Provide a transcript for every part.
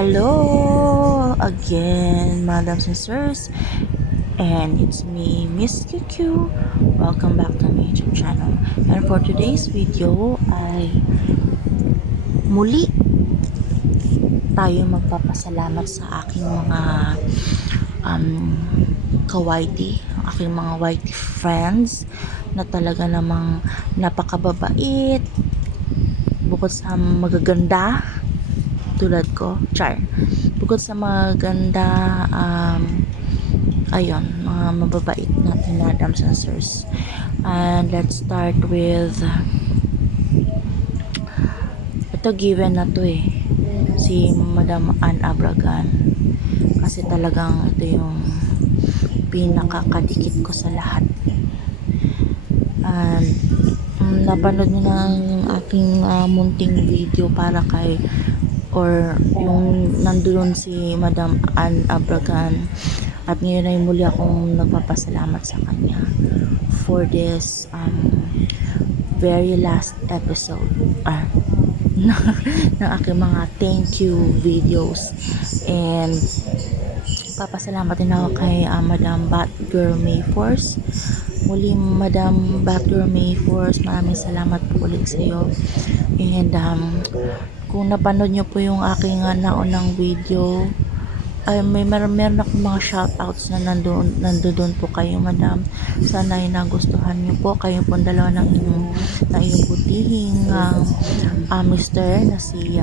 Hello again, madams and sirs, and it's me, Miss QQ. Welcome back to my YouTube channel. And for today's video ay muli tayo magpapasalamat sa aking mga ka-YT, aking mga YT friends na talaga namang napakababait, bukod sa magaganda tulad ko, char. Bukod sa maganda, ayun, mga mababait natin madams and sirs. And let's start with ito, given na to si Madam Ann Abragan, kasi talagang ito yung pinakakadikit ko sa lahat. And napanood nyo na yung aking munting video para kay or yung nandoon si Madam Ann Abragan, at ngayon ay muli akong nagpapasalamat sa kanya for this very last episode ng aking mga thank you videos. And papasalamat din ako kay Madam Batgirl May Force. Muli, Madam Batgirl May Force, maraming salamat po ulit sa iyo. And kung napanood nyo po yung aking naunang video, ay meron akong mga shoutouts na nandoon po kayo, madam. Sana ay nagustuhan nyo po. Kayo po dalawa ng iyong butihing mister na si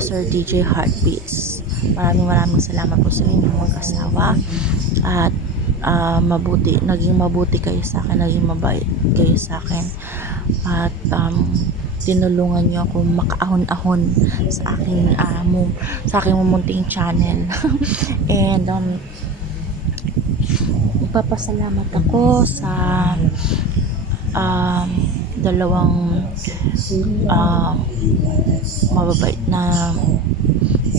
Sir DJ Heartbeats. Maraming salamat po sa inyong mag-asawa. At naging mabuti kayo sa akin, naging mabait kayo sa akin. At tinulungan niyo ako makaahon-ahon sa aking munting channel. And magpapasalamat ako sa dalawang mababait na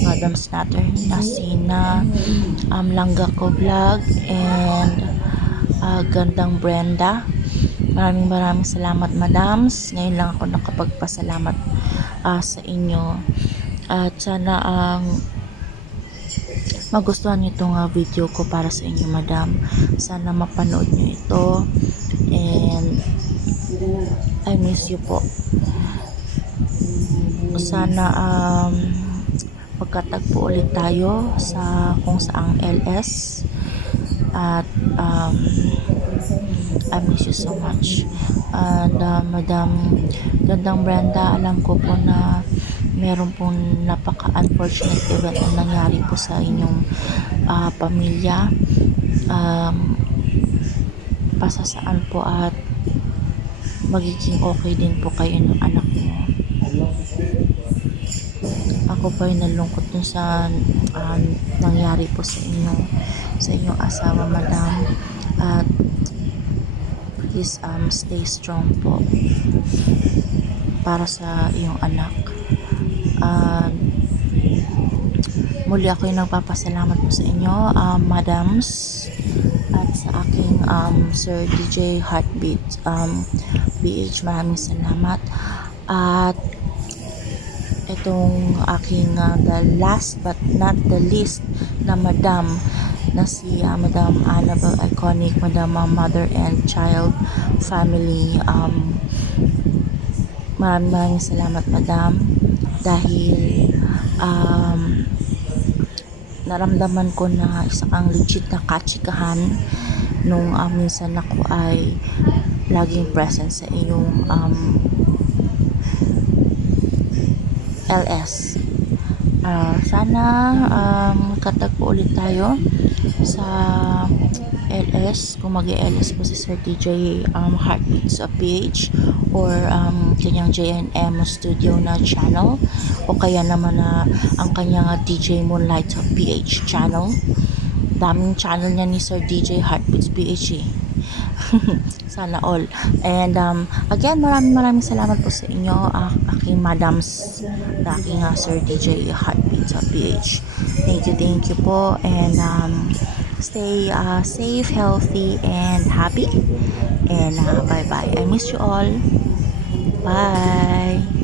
madams natin na sina Langga Ko Vlog and Gandang Brenda. Maraming salamat, madams. Ngayon lang ako nakapagpasalamat sa inyo. At sana magustuhan niyo itong video ko para sa inyo, madam. Sana mapanood niyo ito. And I miss you po. Sana pagkatagpo ulit tayo sa kung saang LS. At I miss you so much. And Madam Gandang Brenda, alam ko po na meron pong napaka-unfortunate event na nangyari po sa inyong pamilya. Pasasaan po at magiging okay din po kayo ng anak mo. Ako po ay nalungkot dun sa nangyari po sa inyong asawa, madam. At please stay strong po para sa iyong anak. Muli ako yung nagpapasalamat po sa inyo, madams, at sa aking Sir DJ Heartbeat PH, maraming salamat. At itong aking the last but not the least na madam na si Madam Annabelle Iconic, Madam Mother and Child Family. Maraming salamat, madam, dahil naramdaman ko na isa kang legit na katsikahan nung minsan ako ay laging present sa iyong LS. Sana katagpo ulit tayo sa LS, kung mag-LS po si Sir DJ Heartbeats of PH or kanyang JNM Studio na channel, o kaya naman ang kanyang DJ Moonlight of PH channel. Daming channel niya ni Sir DJ Heartbeats PH sana all. And again, maraming salamat po sa inyo, aking madams, aking Sir DJ Heartbeats of PH. Thank you po. And stay safe, healthy, and happy. And bye bye. I miss you all. Bye.